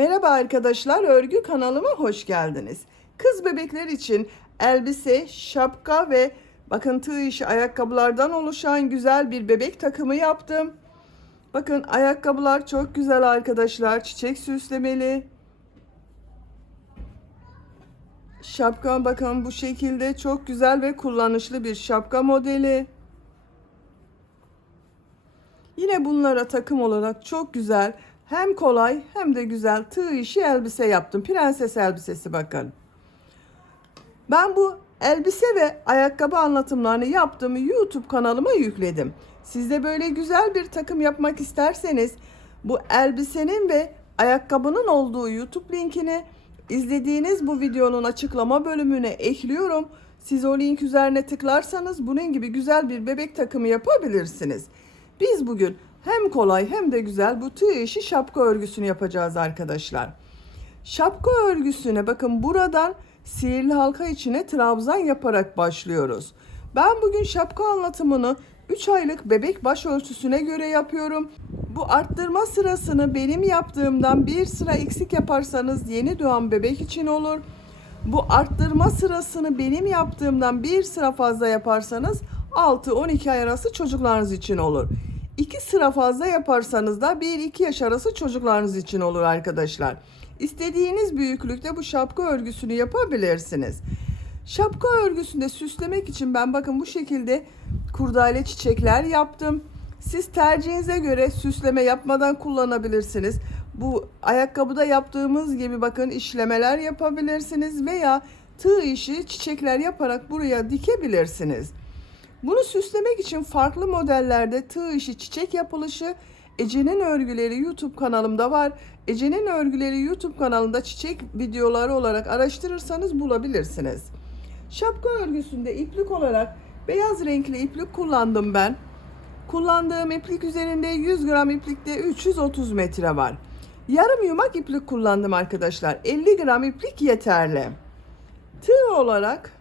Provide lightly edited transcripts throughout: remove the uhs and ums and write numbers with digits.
Merhaba arkadaşlar, örgü kanalıma hoş geldiniz. Kız bebekler için elbise, şapka ve bakın tığ işi ayakkabılardan oluşan güzel bir bebek takımı yaptım. Bakın ayakkabılar çok güzel arkadaşlar, çiçek süslemeli. Şapka bakın bu şekilde çok güzel ve kullanışlı bir şapka modeli. Yine bunlara takım olarak çok güzel, hem kolay hem de güzel tığ işi elbise yaptım. Prenses elbisesi bakın. Ben bu elbise ve ayakkabı anlatımlarını yaptığımı YouTube kanalıma yükledim. Siz de böyle güzel bir takım yapmak isterseniz bu elbisenin ve ayakkabının olduğu YouTube linkini izlediğiniz bu videonun açıklama bölümüne ekliyorum. Siz o link üzerine tıklarsanız bunun gibi güzel bir bebek takımı yapabilirsiniz. Biz bugün hem kolay hem de güzel bu tığ işi şapka örgüsünü yapacağız arkadaşlar. Şapka örgüsüne bakın buradan sihirli halka içine trabzan yaparak başlıyoruz. Ben bugün şapka anlatımını 3 aylık bebek başörtüsüne göre yapıyorum. Bu arttırma sırasını benim yaptığımdan bir sıra eksik yaparsanız yeni doğan bebek için olur. Bu arttırma sırasını benim yaptığımdan bir sıra fazla yaparsanız 6-12 ay arası çocuklarınız için olur. 2 sıra fazla yaparsanız da 1-2 yaş arası çocuklarınız için olur arkadaşlar. İstediğiniz büyüklükte bu şapka örgüsünü yapabilirsiniz. Şapka örgüsünde süslemek için ben bakın bu şekilde kurdale çiçekler yaptım. Siz tercihinize göre süsleme yapmadan kullanabilirsiniz. Bu ayakkabıda yaptığımız gibi bakın işlemeler yapabilirsiniz veya tığ işi çiçekler yaparak buraya dikebilirsiniz. Bunu süslemek için farklı modellerde tığ işi çiçek yapılışı Ece'nin örgüleri YouTube kanalımda var. Ece'nin örgüleri YouTube kanalında çiçek videoları olarak araştırırsanız bulabilirsiniz. Şapka örgüsünde iplik olarak beyaz renkli iplik kullandım ben. Kullandığım iplik üzerinde 100 gram iplikte 330 metre var. Yarım yumak iplik kullandım arkadaşlar. 50 gram iplik yeterli. Tığ olarak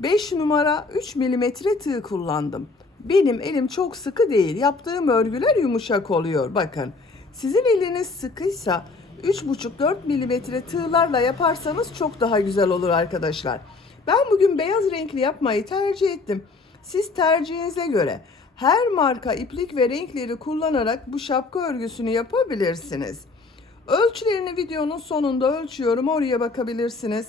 5 numara 3 milimetre tığ kullandım. Benim elim çok sıkı değil. Yaptığım örgüler yumuşak oluyor. Bakın. Sizin eliniz sıkıysa 3,5-4 milimetre tığlarla yaparsanız çok daha güzel olur arkadaşlar. Ben bugün beyaz renkli yapmayı tercih ettim. Siz tercihinize göre her marka iplik ve renkleri kullanarak bu şapka örgüsünü yapabilirsiniz. Ölçülerini videonun sonunda ölçüyorum. Oraya bakabilirsiniz.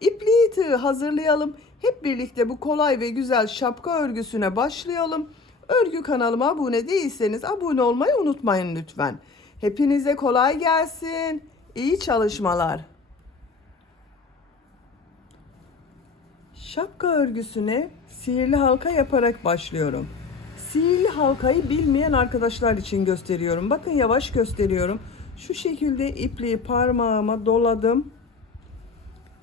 İpliği tığı hazırlayalım. Hep birlikte bu kolay ve güzel şapka örgüsüne başlayalım. Örgü kanalıma abone değilseniz abone olmayı unutmayın lütfen. Hepinize kolay gelsin. İyi çalışmalar. Şapka örgüsüne sihirli halka yaparak başlıyorum. Sihirli halkayı bilmeyen arkadaşlar için gösteriyorum. Bakın yavaş gösteriyorum. Şu şekilde ipliği parmağıma doladım.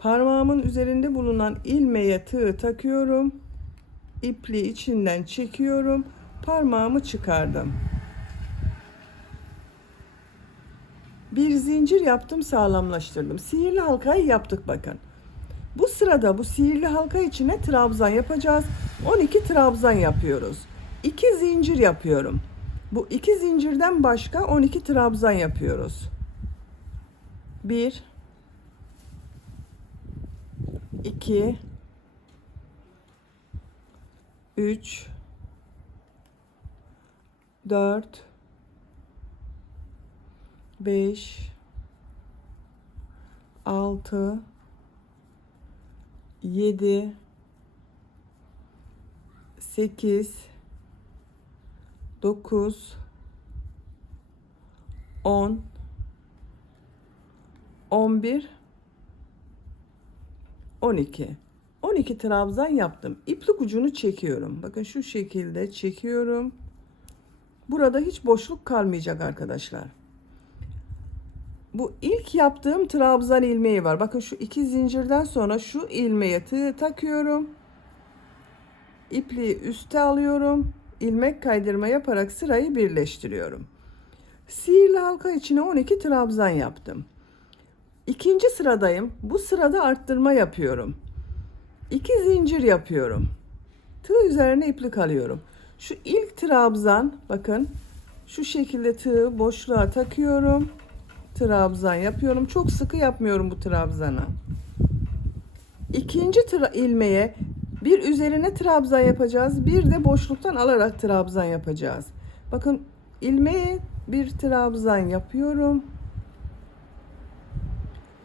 Parmağımın üzerinde bulunan ilmeğe tığ takıyorum. İpliği içinden çekiyorum. Parmağımı çıkardım. Bir zincir yaptım, sağlamlaştırdım. Sihirli halkayı yaptık bakın. Bu sırada bu sihirli halka içine trabzan yapacağız. 12 trabzan yapıyoruz. 2 zincir yapıyorum. Bu 2 zincirden başka 12 trabzan yapıyoruz. 1 2 3 4 5 6 7 8 9 10 11 12 trabzan yaptım. İplik ucunu çekiyorum. Bakın şu şekilde çekiyorum. Burada hiç boşluk kalmayacak arkadaşlar. Bu ilk yaptığım trabzan ilmeği var. Bakın şu 2 zincirden sonra şu ilmeğe tığ takıyorum. İpliği üste alıyorum. İlmek kaydırma yaparak sırayı birleştiriyorum. Sihirli halka içine 12 trabzan yaptım. İkinci sıradayım. Bu sırada arttırma yapıyorum. 2 zincir yapıyorum. Tığ üzerine iplik alıyorum. Şu ilk trabzan bakın şu şekilde tığı boşluğa takıyorum. trabzan yapıyorum. Çok sıkı yapmıyorum bu trabzanı. İkinci ilmeğe bir üzerine trabzan yapacağız. Bir de boşluktan alarak trabzan yapacağız. Bakın ilmeğe bir trabzan yapıyorum.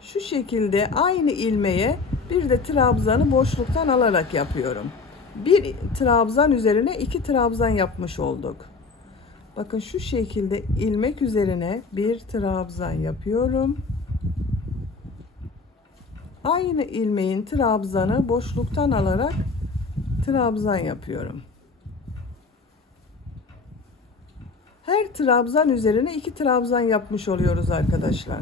Şu şekilde aynı ilmeğe bir de trabzanı boşluktan alarak yapıyorum. Bir trabzan üzerine iki trabzan yapmış olduk. Bakın şu şekilde ilmek üzerine bir trabzan yapıyorum. Aynı ilmeğin trabzanı boşluktan alarak trabzan yapıyorum. Her trabzan üzerine iki trabzan yapmış oluyoruz arkadaşlar.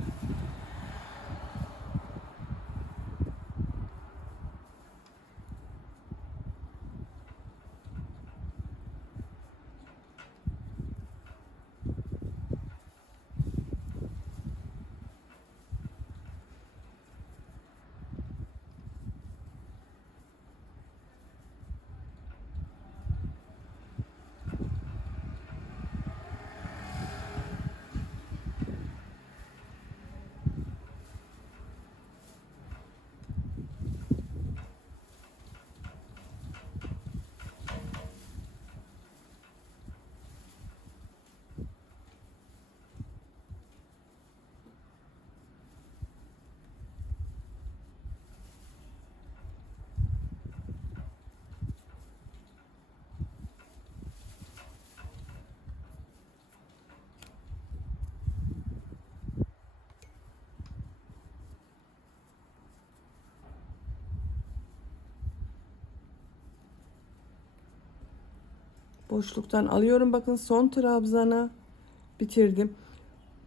Boşluktan alıyorum. Bakın son trabzanı bitirdim.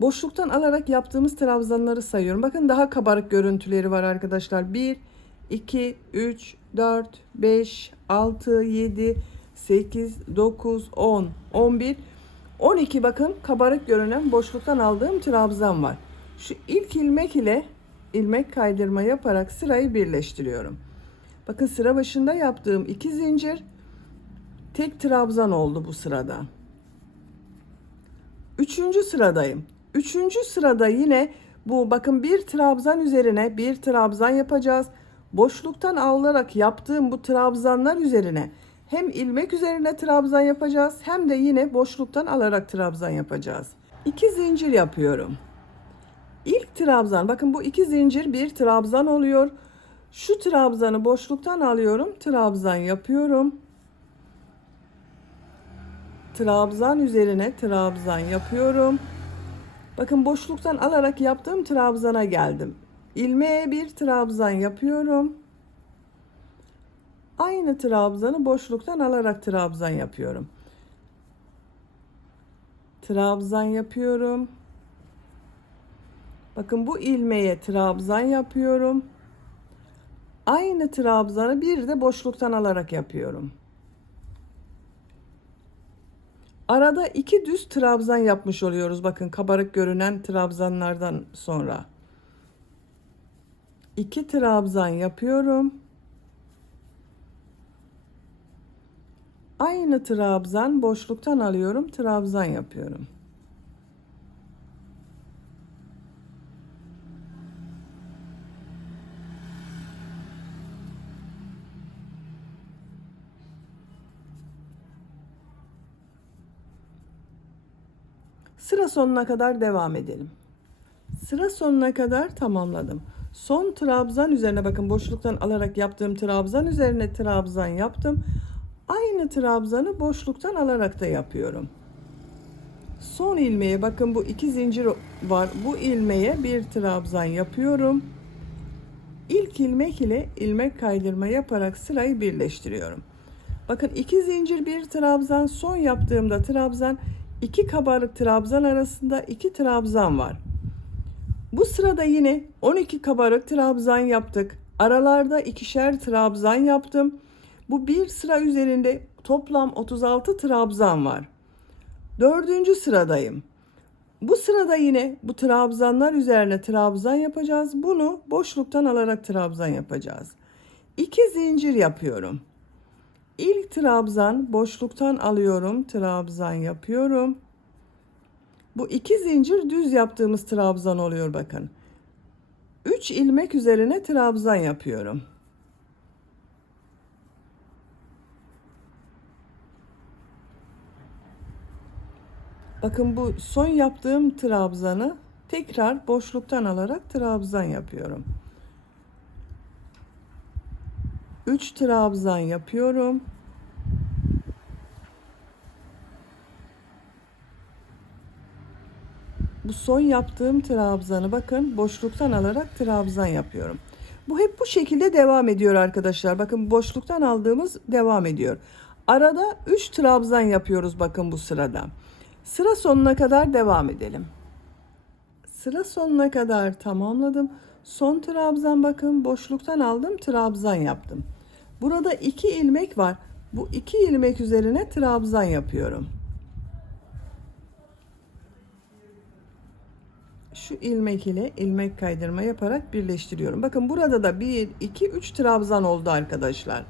Boşluktan alarak yaptığımız trabzanları sayıyorum. Bakın daha kabarık görüntüleri var arkadaşlar. 1, 2, 3, 4, 5, 6, 7, 8, 9, 10, 11, 12 bakın kabarık görünen boşluktan aldığım trabzan var. Şu ilk ilmek ile ilmek kaydırma yaparak sırayı birleştiriyorum. Bakın sıra başında yaptığım 2 zincir tek trabzan oldu bu sırada. Üçüncü sıradayım. Üçüncü sırada yine bu bakın bir trabzan üzerine bir trabzan yapacağız. Boşluktan alarak yaptığım bu trabzanlar üzerine hem ilmek üzerine trabzan yapacağız hem de yine boşluktan alarak trabzan yapacağız. 2 zincir yapıyorum. İlk trabzan bakın bu 2 zincir bir trabzan oluyor. Şu trabzanı boşluktan alıyorum, trabzan yapıyorum. Trabzan üzerine trabzan yapıyorum. Bakın boşluktan alarak yaptığım trabzana geldim. İlmeğe bir trabzan yapıyorum. Aynı trabzanı boşluktan alarak trabzan yapıyorum. Trabzan yapıyorum. Bakın bu ilmeğe trabzan yapıyorum. Aynı trabzanı bir de boşluktan alarak yapıyorum. Arada 2 düz trabzan yapmış oluyoruz. Bakın kabarık görünen trabzanlardan sonra. 2 trabzan yapıyorum. Aynı trabzan boşluktan alıyorum, trabzan yapıyorum. Sıra sonuna kadar devam edelim. Sıra sonuna kadar tamamladım. Son trabzan üzerine bakın boşluktan alarak yaptığım trabzan üzerine trabzan yaptım. Aynı trabzanı boşluktan alarak da yapıyorum. Son ilmeğe bakın bu 2 zincir var. Bu ilmeğe bir trabzan yapıyorum. İlk ilmek ile ilmek kaydırma yaparak sırayı birleştiriyorum. Bakın 2 zincir bir trabzan, son yaptığımda trabzan, 2 kabarık trabzan arasında 2 trabzan var. Bu sırada yine 12 kabarık trabzan yaptık. Aralarda ikişer trabzan yaptım. Bu bir sıra üzerinde toplam 36 trabzan var. Dördüncü sıradayım. Bu sırada yine bu trabzanlar üzerine trabzan yapacağız. Bunu boşluktan alarak trabzan yapacağız. 2 zincir yapıyorum. İlk trabzan boşluktan alıyorum, trabzan yapıyorum. Bu 2 zincir düz yaptığımız trabzan oluyor bakın. 3 ilmek üzerine trabzan yapıyorum. Bakın bu son yaptığım trabzanı tekrar boşluktan alarak trabzan yapıyorum. 3 trabzan yapıyorum. Bu son yaptığım trabzanı bakın boşluktan alarak trabzan yapıyorum. Bu hep bu şekilde devam ediyor arkadaşlar. Bakın boşluktan aldığımız devam ediyor. Arada 3 trabzan yapıyoruz bakın bu sırada. Sıra sonuna kadar devam edelim. Sıra sonuna kadar tamamladım. Son trabzan bakın boşluktan aldım trabzan yaptım. Burada 2 ilmek var. Bu 2 ilmek üzerine trabzan yapıyorum. Şu ilmek ile ilmek kaydırma yaparak birleştiriyorum. Bakın burada da 1, 2, 3 trabzan oldu arkadaşlar.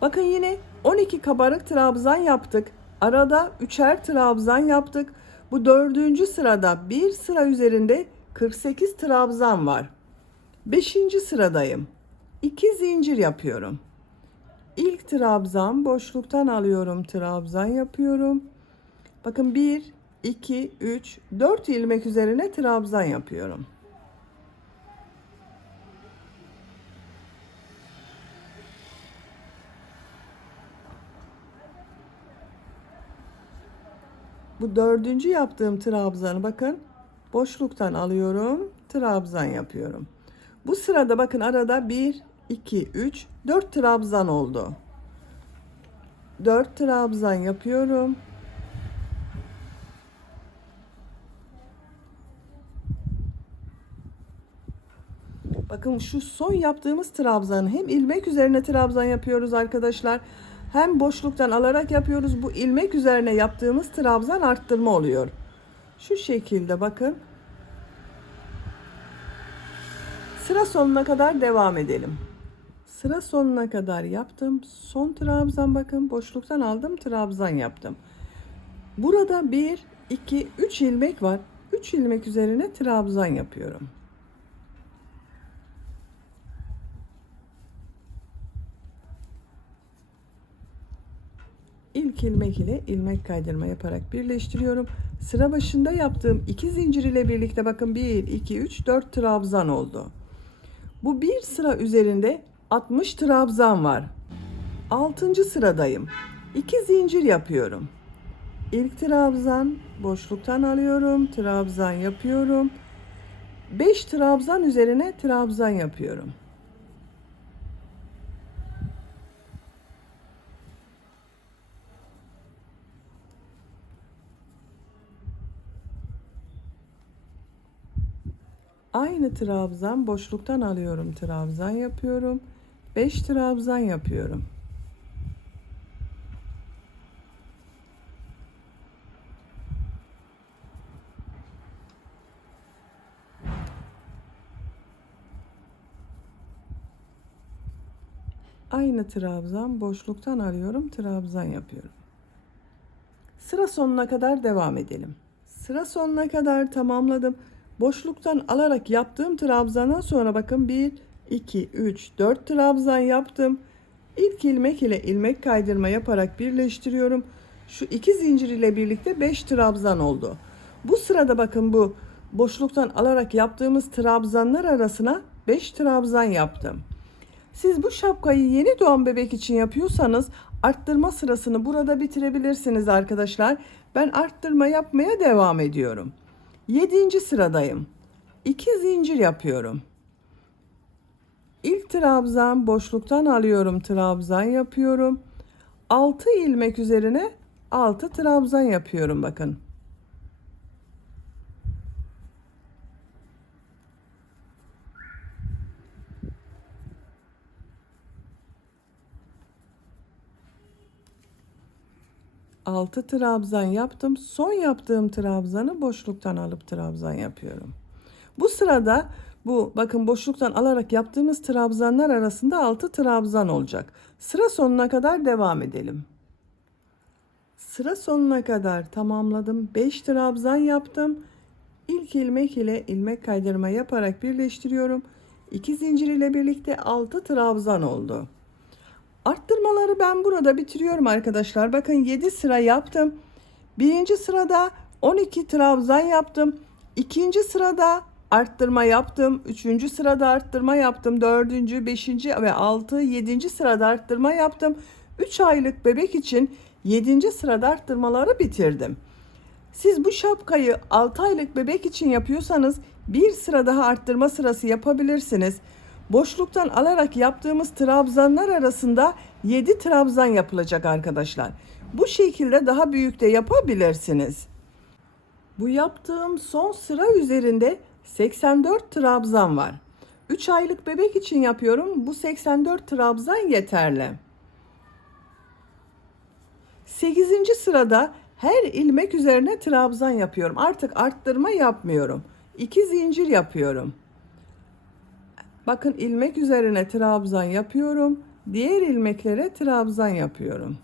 Bakın yine 12 kabarık trabzan yaptık. Arada 3'er trabzan yaptık. Bu 4. sırada bir sıra üzerinde 48 trabzan var. 5. sıradayım. 2 zincir yapıyorum. İlk trabzan boşluktan alıyorum, trabzan yapıyorum. Bakın 1, 2, 3, 4 ilmek üzerine trabzan yapıyorum. Bu 4. yaptığım trabzanı bakın boşluktan alıyorum, trabzan yapıyorum. Bu sırada bakın arada 1, 2, 3, 4 trabzan oldu. 4 trabzan yapıyorum. Bakın şu son yaptığımız trabzanı hem ilmek üzerine trabzan yapıyoruz arkadaşlar. Hem boşluktan alarak yapıyoruz. Bu ilmek üzerine yaptığımız trabzan arttırma oluyor. Şu şekilde bakın. Sıra sonuna kadar devam edelim. Sıra sonuna kadar yaptım. Son trabzan bakın boşluktan aldım trabzan yaptım. Burada 1, 2, 3 ilmek var. 3 ilmek üzerine trabzan yapıyorum. İlk ilmek ile ilmek kaydırma yaparak birleştiriyorum. Sıra başında yaptığım 2 zincir ile birlikte bakın 1, 2, 3, 4 trabzan oldu. Bu bir sıra üzerinde 60 trabzan var. 6. sıradayım. 2 zincir yapıyorum. İlk trabzan boşluktan alıyorum, trabzan yapıyorum. 5 trabzan üzerine trabzan yapıyorum. Aynı trabzan boşluktan alıyorum, trabzan yapıyorum. 5 trabzan yapıyorum. Aynı trabzan boşluktan alıyorum, trabzan yapıyorum. Sıra sonuna kadar devam edelim. Sıra sonuna kadar tamamladım. Boşluktan alarak yaptığım trabzandan sonra bakın 1, 2, 3, 4 trabzan yaptım. İlk ilmek ile ilmek kaydırma yaparak birleştiriyorum. Şu 2 zincir ile birlikte 5 trabzan oldu. Bu sırada bakın bu boşluktan alarak yaptığımız trabzanlar arasına 5 trabzan yaptım. Siz bu şapkayı yeni doğan bebek için yapıyorsanız arttırma sırasını burada bitirebilirsiniz arkadaşlar. Ben arttırma yapmaya devam ediyorum. 7. sıradayım. 2 zincir yapıyorum. İlk trabzan boşluktan alıyorum, trabzan yapıyorum. 6 ilmek üzerine 6 trabzan yapıyorum bakın. Altı trabzan yaptım. Son yaptığım trabzanı boşluktan alıp trabzan yapıyorum. Bu sırada bu bakın boşluktan alarak yaptığımız trabzanlar arasında 6 trabzan olacak. Sıra sonuna kadar devam edelim. Sıra sonuna kadar tamamladım. 5 trabzan yaptım. İlk ilmek ile ilmek kaydırma yaparak birleştiriyorum. 2 zincir ile birlikte 6 trabzan oldu. Arttırmaları ben burada bitiriyorum arkadaşlar. Bakın 7 sıra yaptım. Birinci sırada 12 trabzan yaptım. İkinci sırada arttırma yaptım. Üçüncü sırada arttırma yaptım. Dördüncü, beşinci ve altı, yedinci sırada arttırma yaptım. 3 aylık bebek için 7. sırada arttırmaları bitirdim. Siz bu şapkayı 6 aylık bebek için yapıyorsanız bir sıra daha arttırma sırası yapabilirsiniz. Boşluktan alarak yaptığımız trabzanlar arasında 7 trabzan yapılacak arkadaşlar. Bu şekilde daha büyük de yapabilirsiniz. Bu yaptığım son sıra üzerinde 84 trabzan var. 3 aylık bebek için yapıyorum. Bu 84 trabzan yeterli. 8. sırada her ilmek üzerine trabzan yapıyorum. Artık arttırma yapmıyorum. 2 zincir yapıyorum. Bakın ilmek üzerine trabzan yapıyorum. Diğer ilmeklere trabzan yapıyorum.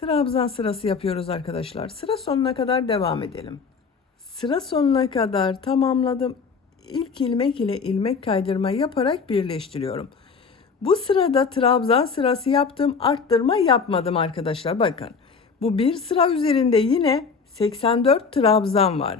Trabzan sırası yapıyoruz arkadaşlar. Sıra sonuna kadar devam edelim. Sıra sonuna kadar tamamladım. İlk ilmek ile ilmek kaydırma yaparak birleştiriyorum. Bu sırada trabzan sırası yaptım. Arttırma yapmadım arkadaşlar. Bakın. Bu bir sıra üzerinde yine 84 trabzan var.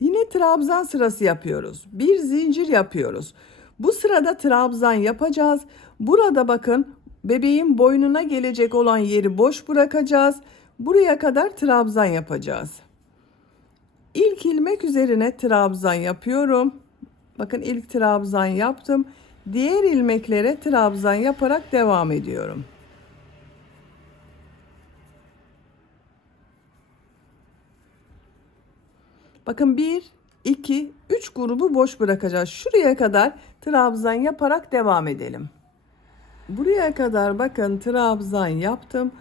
Yine trabzan sırası yapıyoruz. Bir zincir yapıyoruz. Bu sırada trabzan yapacağız. Burada bakın bebeğin boynuna gelecek olan yeri boş bırakacağız. Buraya kadar trabzan yapacağız. İlk ilmek üzerine trabzan yapıyorum. Bakın ilk trabzan yaptım. Diğer ilmeklere trabzan yaparak devam ediyorum. Bakın 1, 2, 3 grubu boş bırakacağız. Şuraya kadar trabzan yaparak devam edelim. Buraya kadar bakın trabzan yaptım.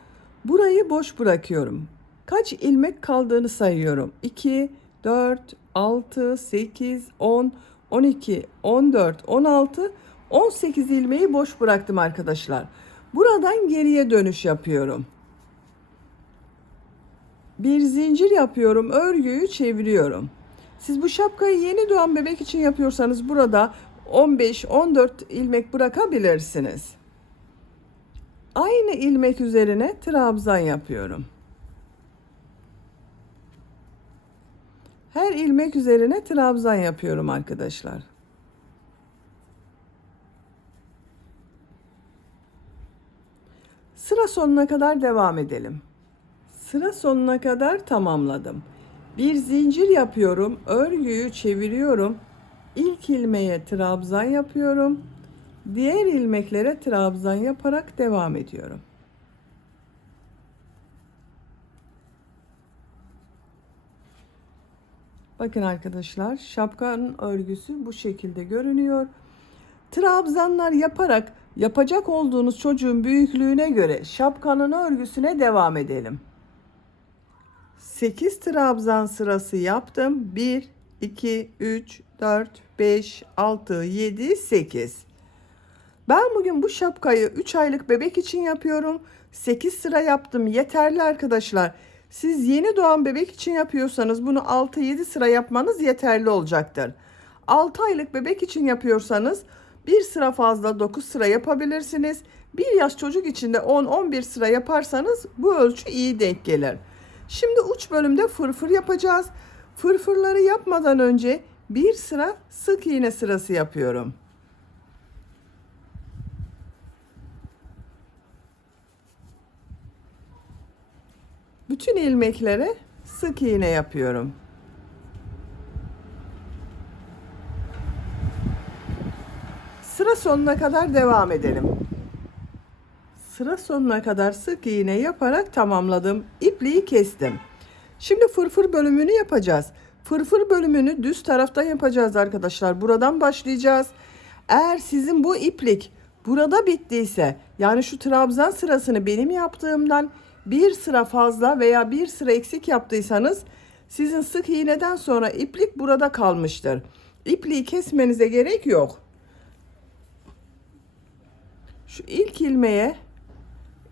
Burayı boş bırakıyorum. Kaç ilmek kaldığını sayıyorum. 2, 4, 6, 8, 10, 12, 14, 16, 18 ilmeği boş bıraktım arkadaşlar. Buradan geriye dönüş yapıyorum. Bir zincir yapıyorum. Örgüyü çeviriyorum. Siz bu şapkayı yeni doğan bebek için yapıyorsanız burada 15-14 ilmek bırakabilirsiniz. Aynı ilmek üzerine trabzan yapıyorum. Her ilmek üzerine trabzan yapıyorum arkadaşlar. Sıra sonuna kadar devam edelim. Sıra sonuna kadar tamamladım. Bir zincir yapıyorum. Örgüyü çeviriyorum. İlk ilmeğe trabzan yapıyorum. Diğer ilmeklere trabzan yaparak devam ediyorum. Bakın arkadaşlar, şapkanın örgüsü bu şekilde görünüyor. Trabzanlar yaparak yapacak olduğunuz çocuğun büyüklüğüne göre şapkanın örgüsüne devam edelim. 8 trabzan sırası yaptım. 1, 2, 3, 4, 5, 6, 7, 8. Ben bugün bu şapkayı 3 aylık bebek için yapıyorum. 8 sıra yaptım. Yeterli arkadaşlar. Siz yeni doğan bebek için yapıyorsanız bunu 6-7 sıra yapmanız yeterli olacaktır. 6 aylık bebek için yapıyorsanız bir sıra fazla 9 sıra yapabilirsiniz. 1 yaş çocuk için de 10-11 sıra yaparsanız bu ölçü iyi denk gelir. Şimdi uç bölümde fırfır yapacağız. Fırfırları yapmadan önce bir sıra sık iğne sırası yapıyorum. Bütün ilmeklere sık iğne yapıyorum. Sıra sonuna kadar devam edelim. Sıra sonuna kadar sık iğne yaparak tamamladım. İpliği kestim. Şimdi fırfır bölümünü yapacağız. Fırfır bölümünü düz taraftan yapacağız arkadaşlar. Buradan başlayacağız. Eğer sizin bu iplik burada bittiyse, yani şu trabzan sırasını benim yaptığımdan bir sıra fazla veya bir sıra eksik yaptıysanız sizin sık iğneden sonra iplik burada kalmıştır. İpliği kesmenize gerek yok. Şu ilk ilmeğe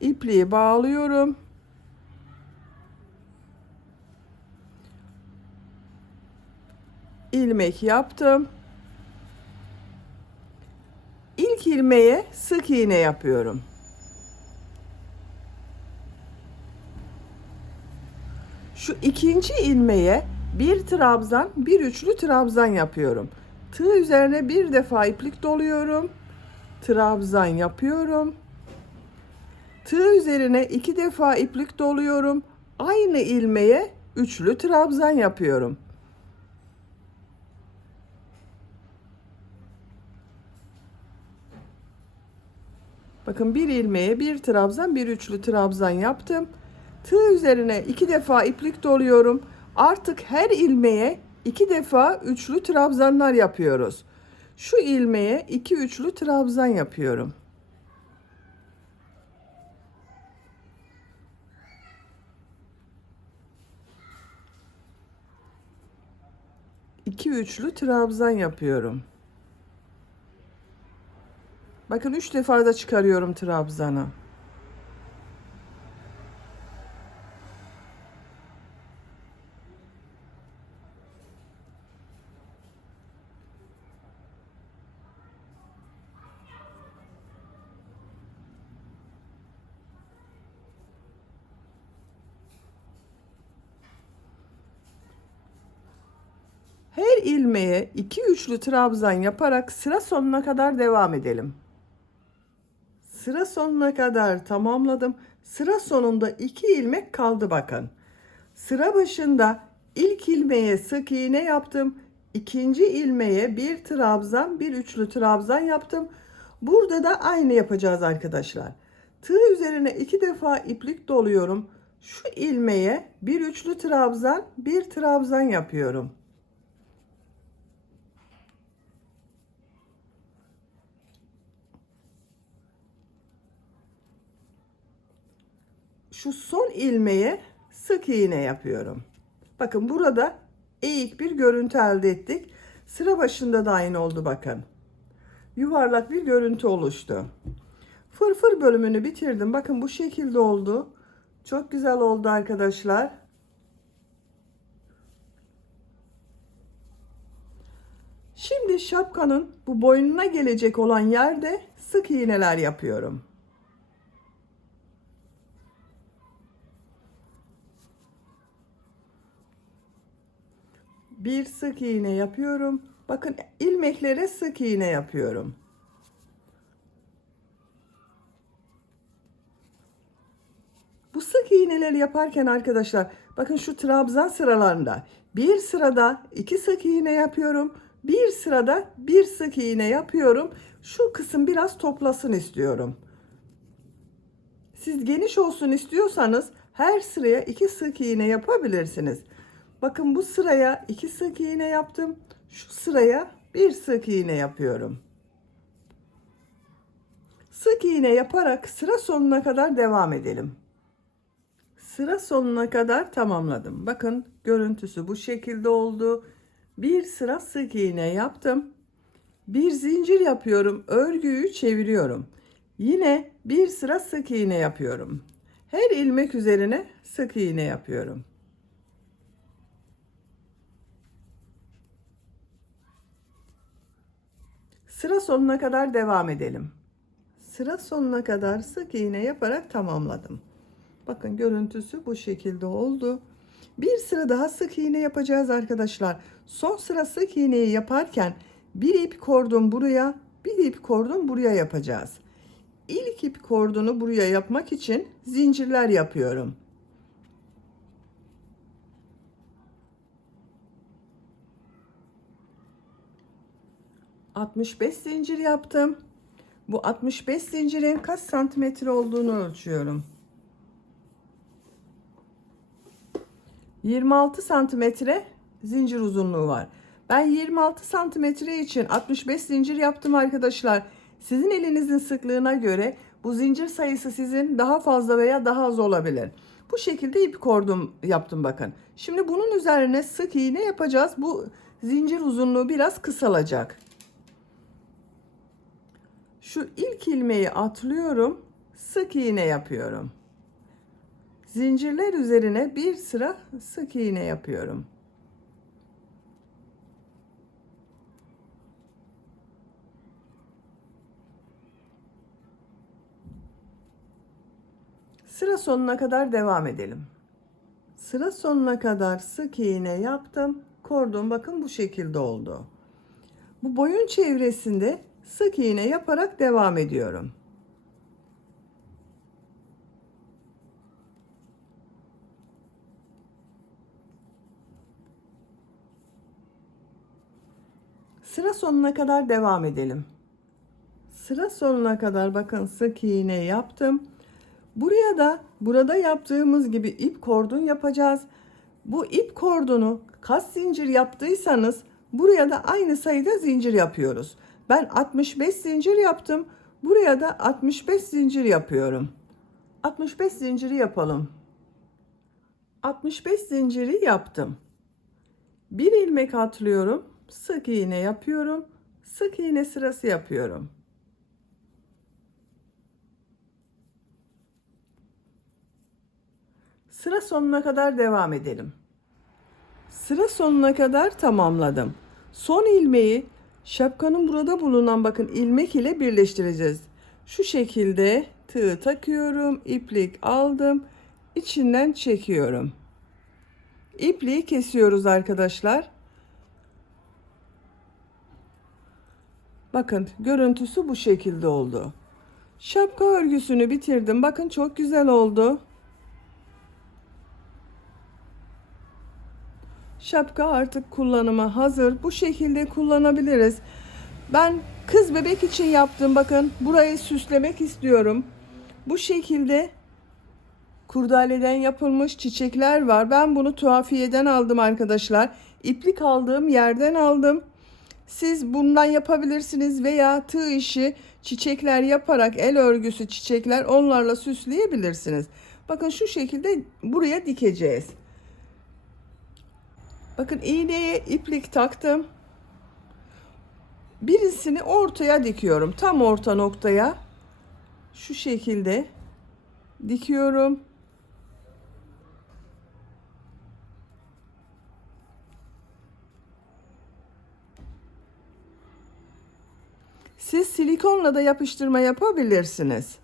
ipliği bağlıyorum. İlmek yaptım. İlk ilmeğe sık iğne yapıyorum. Şu ikinci ilmeğe bir trabzan, bir üçlü trabzan yapıyorum. Tığ üzerine bir defa iplik doluyorum. Trabzan yapıyorum. Tığ üzerine iki defa iplik doluyorum. Aynı ilmeğe üçlü trabzan yapıyorum. Bakın bir ilmeğe bir trabzan, bir üçlü trabzan yaptım. Tığ üzerine iki defa iplik doluyorum. Artık her ilmeğe iki defa üçlü trabzanlar yapıyoruz. Şu ilmeğe iki üçlü trabzan yapıyorum. İki üçlü trabzan yapıyorum. Bakın 3 defa da çıkarıyorum trabzanı. Her ilmeğe iki üçlü trabzan yaparak sıra sonuna kadar devam edelim. Sıra sonuna kadar tamamladım. Sıra sonunda 2 ilmek kaldı bakın. Sıra başında ilk ilmeğe sık iğne yaptım. İkinci ilmeğe bir trabzan, bir üçlü trabzan yaptım. Burada da aynı yapacağız arkadaşlar. Tığ üzerine 2 defa iplik doluyorum. Şu ilmeğe bir üçlü trabzan, bir trabzan yapıyorum. Şu son ilmeğe sık iğne yapıyorum. Bakın burada eğik bir görüntü elde ettik. Sıra başında da aynı oldu bakın. Yuvarlak bir görüntü oluştu. Fırfır bölümünü bitirdim. Bakın bu şekilde oldu. Çok güzel oldu arkadaşlar. Şimdi şapkanın bu boynuna gelecek olan yerde sık iğneler yapıyorum. Bir sık iğne yapıyorum. Bakın ilmeklere sık iğne yapıyorum. Bu sık iğneleri yaparken arkadaşlar bakın şu trabzan sıralarında bir sırada 2 sık iğne yapıyorum. Bir sırada bir sık iğne yapıyorum. Şu kısım biraz toplasın istiyorum. Siz geniş olsun istiyorsanız her sıraya 2 sık iğne yapabilirsiniz. Bakın bu sıraya 2 sık iğne yaptım. Şu sıraya bir sık iğne yapıyorum. Sık iğne yaparak sıra sonuna kadar devam edelim. Sıra sonuna kadar tamamladım. Bakın görüntüsü bu şekilde oldu. Bir sıra sık iğne yaptım. Bir zincir yapıyorum. Örgüyü çeviriyorum. Yine bir sıra sık iğne yapıyorum. Her ilmek üzerine sık iğne yapıyorum. Sıra sonuna kadar devam edelim. Sıra sonuna kadar sık iğne yaparak tamamladım. Bakın görüntüsü bu şekilde oldu. Bir sıra daha sık iğne yapacağız arkadaşlar. Son sıra sık iğneyi yaparken bir ip kordon buraya, bir ip kordon buraya yapacağız. İlk ip kordonu buraya yapmak için zincirler yapıyorum. ...65 zincir yaptım. Bu 65 zincirin kaç santimetre olduğunu ölçüyorum. 26 santimetre zincir uzunluğu var. Ben 26 santimetre için 65 zincir yaptım arkadaşlar. Sizin elinizin sıklığına göre Bu zincir sayısı sizin daha fazla veya daha az olabilir. Bu şekilde ip kordon yaptım bakın. Şimdi bunun üzerine sık iğne yapacağız. Bu zincir uzunluğu biraz kısalacak. Şu ilk ilmeği atlıyorum. Sık iğne yapıyorum. Zincirler üzerine bir sıra sık iğne yapıyorum. Sıra sonuna kadar devam edelim. Sıra sonuna kadar sık iğne yaptım. Kordon bakın bu şekilde oldu. Bu boyun çevresinde sık iğne yaparak devam ediyorum. Sıra sonuna kadar devam edelim. Sıra sonuna kadar bakın sık iğne yaptım. Buraya da burada yaptığımız gibi ip kordon yapacağız. Bu ip kordonu kaç zincir yaptıysanız buraya da aynı sayıda zincir yapıyoruz. Ben 65 zincir yaptım. Buraya da 65 zincir yapıyorum. 65 zinciri yapalım. 65 zinciri yaptım. Bir ilmek atlıyorum. Sık iğne yapıyorum. Sık iğne sırası yapıyorum. Sıra sonuna kadar devam edelim. Sıra sonuna kadar tamamladım. Son ilmeği şapkanın burada bulunan bakın ilmek ile birleştireceğiz. Şu şekilde tığ takıyorum, iplik aldım, içinden çekiyorum. İpliği kesiyoruz arkadaşlar. Bakın görüntüsü bu şekilde oldu. Şapka örgüsünü bitirdim. Bakın çok güzel oldu. Şapka artık kullanıma hazır. Bu şekilde kullanabiliriz. Ben kız bebek için yaptım. Bakın burayı süslemek istiyorum. Bu şekilde kurdaleden yapılmış çiçekler var. Ben bunu tuhafiyeden aldım arkadaşlar. İplik aldığım yerden aldım. Siz bundan yapabilirsiniz veya tığ işi çiçekler yaparak el örgüsü çiçekler onlarla süsleyebilirsiniz. Bakın şu şekilde buraya dikeceğiz. Bakın iğneye iplik taktım. Birisini ortaya dikiyorum. Tam orta noktaya. Şu şekilde dikiyorum. Siz silikonla da yapıştırma yapabilirsiniz.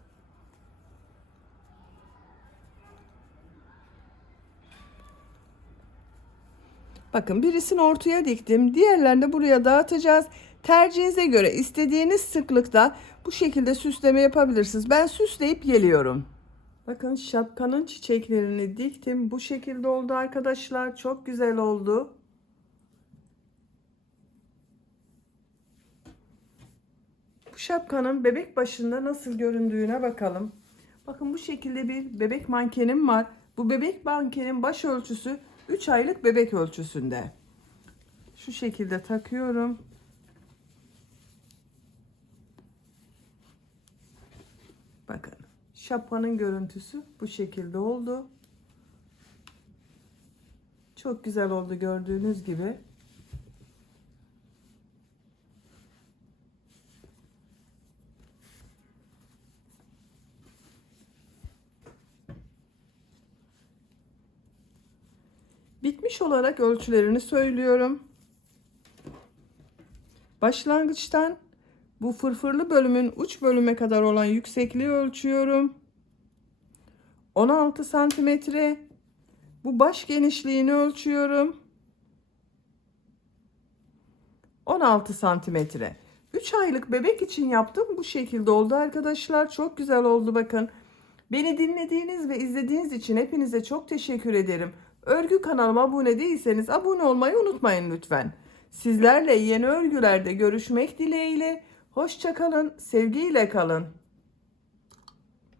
Bakın birisini ortaya diktim. Diğerlerini de buraya dağıtacağız. Tercihinize göre istediğiniz sıklıkta bu şekilde süsleme yapabilirsiniz. Ben süsleyip geliyorum. Bakın şapkanın çiçeklerini diktim. Bu şekilde oldu arkadaşlar. Çok güzel oldu. Bu şapkanın bebek başında nasıl göründüğüne bakalım. Bakın bu şekilde bir bebek mankenim var. Bu bebek mankenin baş ölçüsü 3 aylık bebek ölçüsünde. Şu şekilde takıyorum. Bakın şapkanın görüntüsü bu şekilde oldu. Çok güzel oldu gördüğünüz gibi. Bitmiş olarak ölçülerini söylüyorum. Başlangıçtan bu fırfırlı bölümün uç bölüme kadar olan yüksekliği ölçüyorum. 16 santimetre. Bu baş genişliğini ölçüyorum. 16 santimetre. 3 aylık bebek için yaptım. Bu şekilde oldu arkadaşlar. Çok güzel oldu bakın. Beni dinlediğiniz ve izlediğiniz için hepinize çok teşekkür ederim. Örgü kanalıma abone değilseniz abone olmayı unutmayın lütfen. Sizlerle yeni örgülerde görüşmek dileğiyle. Hoşça kalın, sevgiyle kalın.